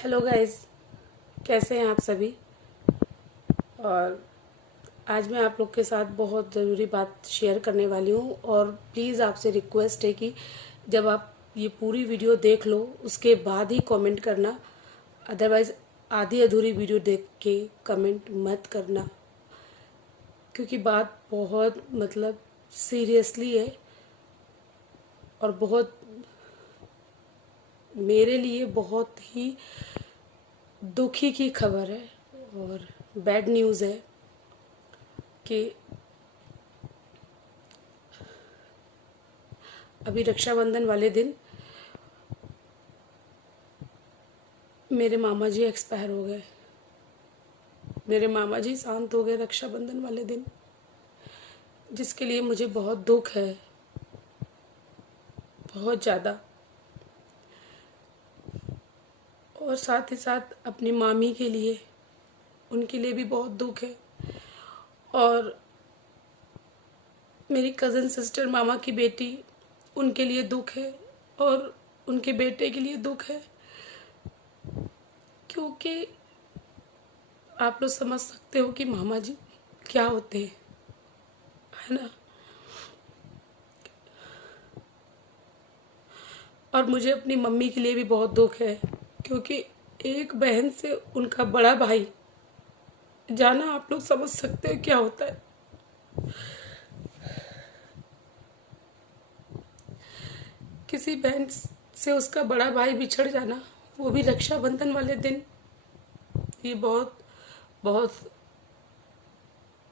Hello guys, कैसे हैं आप सभी। और आज मैं आप लोग के साथ बहुत ज़रूरी बात शेयर करने वाली हूँ। और प्लीज़ आपसे रिक्वेस्ट है कि जब आप ये पूरी वीडियो देख लो उसके बाद ही कमेंट करना। अदरवाइज़ आधी अधूरी वीडियो देख के कमेंट मत करना, क्योंकि बात बहुत सीरियसली है और बहुत मेरे लिए बहुत ही दुखी की खबर है और बैड न्यूज़ है कि अभी रक्षाबंधन वाले दिन मेरे मामा जी एक्सपायर हो गए। मेरे मामा जी शांत हो गए रक्षाबंधन वाले दिन, जिसके लिए मुझे बहुत दुख है, बहुत ज़्यादा। और साथ ही साथ अपनी मामी के लिए, उनके लिए भी बहुत दुख है। और मेरी कज़न सिस्टर मामा की बेटी, उनके लिए दुख है और उनके बेटे के लिए दुख है, क्योंकि आप लोग समझ सकते हो कि मामा जी क्या होते हैं, है ना। और मुझे अपनी मम्मी के लिए भी बहुत दुख है, क्योंकि एक बहन से उनका बड़ा भाई जाना, आप लोग समझ सकते हो क्या होता है। किसी बहन से उसका बड़ा भाई बिछड़ जाना, वो भी रक्षाबंधन वाले दिन, ये बहुत बहुत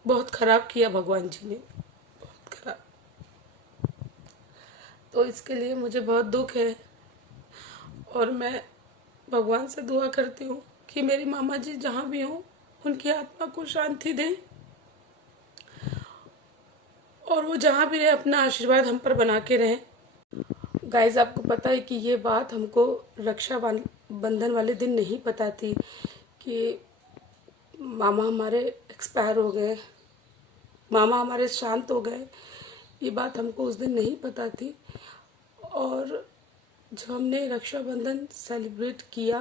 बहुत खराब किया भगवान जी ने, बहुत खराब। तो इसके लिए मुझे बहुत दुख है और मैं भगवान से दुआ करती हूँ कि मेरी मामा जी जहाँ भी हों उनकी आत्मा को शांति दें, और वो जहाँ भी रहे अपना आशीर्वाद हम पर बना के रहें। गाइस, आपको पता है कि ये बात हमको रक्षा बंधन वाले दिन नहीं पता थी कि मामा हमारे एक्सपायर हो गए, मामा हमारे शांत हो गए। ये बात हमको उस दिन नहीं पता थी। और जब हमने रक्षाबंधन सेलिब्रेट किया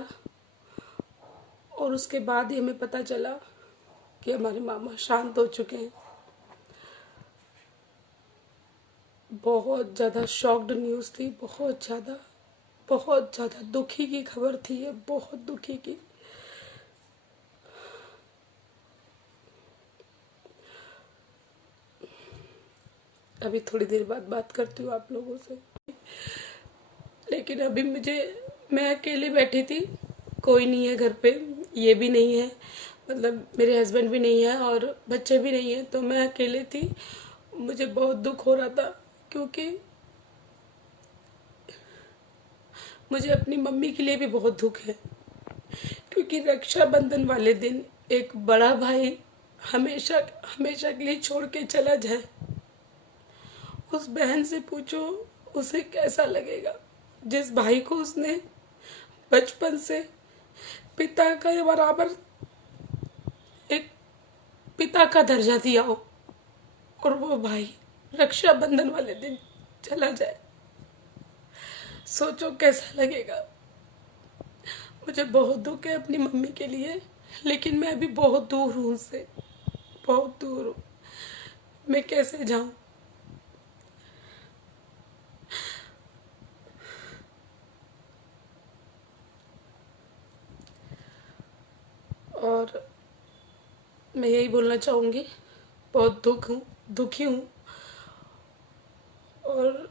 और उसके बाद ही हमें पता चला कि हमारे मामा शांत हो चुके हैं, बहुत ज़्यादा शॉक्ड न्यूज़ थी, बहुत ज़्यादा दुखी की खबर थी ये, बहुत दुखी की। अभी थोड़ी देर बाद बात करती हूँ आप लोगों से, लेकिन अभी मैं अकेले बैठी थी, कोई नहीं है घर पे, ये भी नहीं है, मेरे हस्बैंड भी नहीं है और बच्चे भी नहीं है, तो मैं अकेले थी। मुझे बहुत दुख हो रहा था, क्योंकि मुझे अपनी मम्मी के लिए भी बहुत दुख है, क्योंकि रक्षाबंधन वाले दिन एक बड़ा भाई हमेशा हमेशा के लिए छोड़ के चला जाए, उस बहन से पूछो उसे कैसा लगेगा, जिस भाई को उसने बचपन से पिता का बराबर, एक पिता का दर्जा दिया हो, और वो भाई रक्षाबंधन वाले दिन चला जाए, सोचो कैसा लगेगा। मुझे बहुत दुख है अपनी मम्मी के लिए, लेकिन मैं अभी बहुत दूर हूँ उनसे, बहुत दूर हूँ। मैं कैसे जाऊँ। और मैं यही बोलना चाहूँगी, बहुत दुखी हूँ। और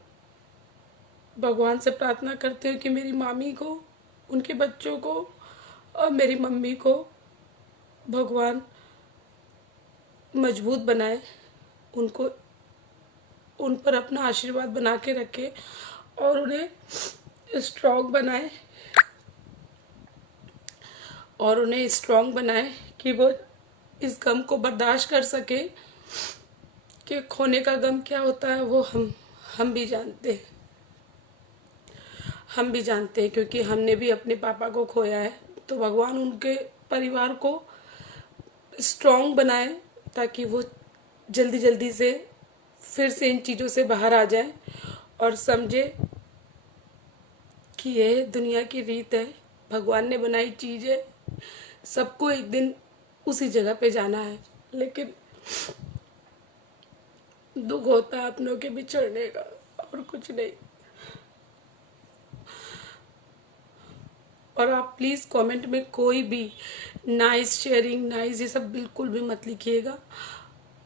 भगवान से प्रार्थना करती हूँ कि मेरी मामी को, उनके बच्चों को और मेरी मम्मी को भगवान मजबूत बनाए, उनको उन पर अपना आशीर्वाद बना के रखे और उन्हें स्ट्रॉन्ग बनाए, कि वो इस गम को बर्दाश्त कर सके, कि खोने का गम क्या होता है वो हम भी जानते हैं, क्योंकि हमने भी अपने पापा को खोया है। तो भगवान उनके परिवार को स्ट्रॉन्ग बनाए, ताकि वो जल्दी जल्दी से फिर से इन चीज़ों से बाहर आ जाए और समझे कि यह दुनिया की रीत है, भगवान ने बनाई चीज़ है, सबको एक दिन उसी जगह पे जाना है, लेकिन दुख होता है अपनों के बिछड़ने का, और कुछ नहीं। और आप प्लीज़ कमेंट में कोई भी नाइस शेयरिंग, नाइस ये सब बिल्कुल भी मत लिखिएगा।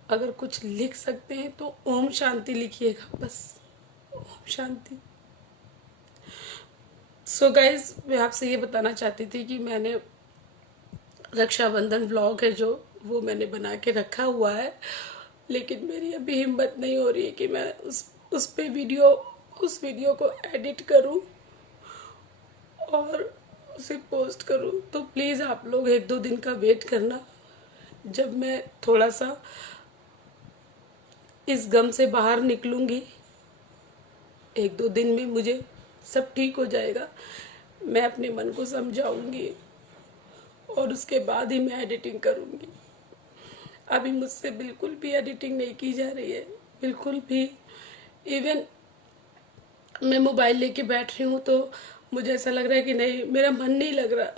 अगर कुछ लिख सकते हैं तो ओम शांति लिखिएगा, बस ओम शांति। सो गाइज, मैं आपसे ये बताना चाहती थी कि मैंने रक्षाबंधन व्लॉग है जो, वो मैंने बना के रखा हुआ है, लेकिन मेरी अभी हिम्मत नहीं हो रही है कि मैं उस पे उस वीडियो को एडिट करूं और उसे पोस्ट करूं। तो प्लीज़ आप लोग 1-2 दिन का वेट करना, जब मैं थोड़ा सा इस गम से बाहर निकलूंगी। 1-2 दिन में मुझे सब ठीक हो जाएगा, मैं अपने मन को समझाऊंगी और उसके बाद ही मैं एडिटिंग करूंगी। अभी मुझसे बिल्कुल भी एडिटिंग नहीं की जा रही है, बिल्कुल भी। इवन मैं मोबाइल लेके बैठ रही हूँ तो मुझे ऐसा लग रहा है कि नहीं, मेरा मन नहीं लग रहा।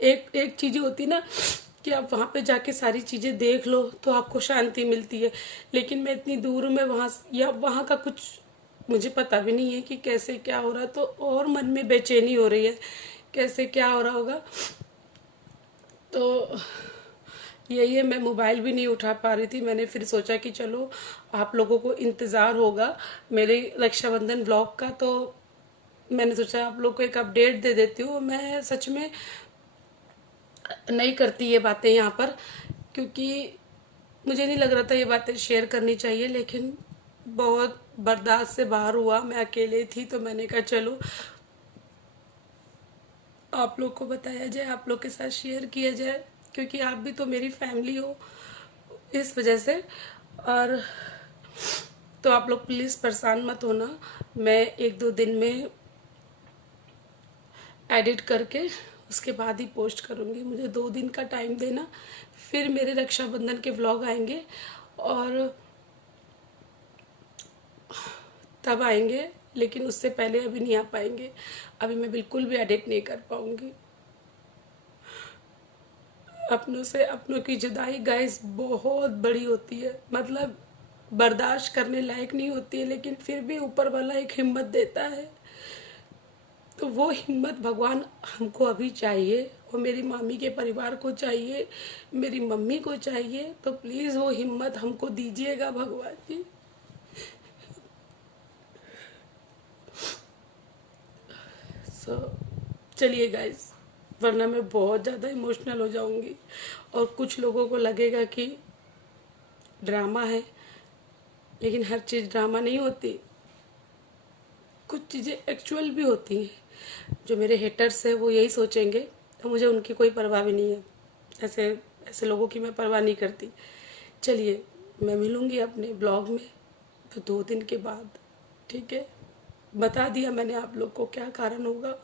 एक एक चीज़ होती ना कि आप वहाँ पे जाके सारी चीज़ें देख लो तो आपको शांति मिलती है, लेकिन मैं इतनी दूर हूँ, मैं वहाँ का कुछ मुझे पता भी नहीं है कि कैसे क्या हो रहा, तो और मन में बेचैनी हो रही है, कैसे क्या हो रहा होगा। तो यही है, मैं मोबाइल भी नहीं उठा पा रही थी। मैंने फिर सोचा कि चलो आप लोगों को इंतज़ार होगा मेरे रक्षाबंधन व्लॉग का, तो मैंने सोचा आप लोग को एक अपडेट दे देती हूँ। मैं सच में नहीं करती ये बातें यहाँ पर, क्योंकि मुझे नहीं लग रहा था ये बातें शेयर करनी चाहिए, लेकिन बहुत बर्दाश्त से बाहर हुआ। मैं अकेले थी तो मैंने कहा चलो आप लोग को बताया जाए, आप लोग के साथ शेयर किया जाए, क्योंकि आप भी तो मेरी फैमिली हो, इस वजह से। और तो आप लोग प्लीज़ परेशान मत होना, मैं 1-2 दिन में एडिट करके उसके बाद ही पोस्ट करूँगी। मुझे 2 दिन का टाइम देना, फिर मेरे रक्षाबंधन के व्लॉग आएंगे और तब आएंगे, लेकिन उससे पहले अभी नहीं आ पाएंगे। अभी मैं बिल्कुल भी एडिट नहीं कर पाऊँगी। अपनों की जुदाई गाइस बहुत बड़ी होती है, मतलब बर्दाश्त करने लायक नहीं होती है, लेकिन फिर भी ऊपर वाला एक हिम्मत देता है। तो वो हिम्मत भगवान हमको अभी चाहिए, और मेरी मामी के परिवार को चाहिए, मेरी मम्मी को चाहिए। तो प्लीज़ वो हिम्मत हमको दीजिएगा भगवान जी। सो चलिए गाइस, वरना मैं बहुत ज़्यादा इमोशनल हो जाऊंगी और कुछ लोगों को लगेगा कि ड्रामा है, लेकिन हर चीज़ ड्रामा नहीं होती, कुछ चीज़ें एक्चुअल भी होती हैं। जो मेरे हेटर्स हैं वो यही सोचेंगे, तो मुझे उनकी कोई परवाह भी नहीं है। ऐसे ऐसे लोगों की मैं परवाह नहीं करती। चलिए, मैं मिलूँगी अपने ब्लॉग में तो 2 दिन के बाद, ठीक है। बता दिया मैंने आप लोग को क्या कारण होगा।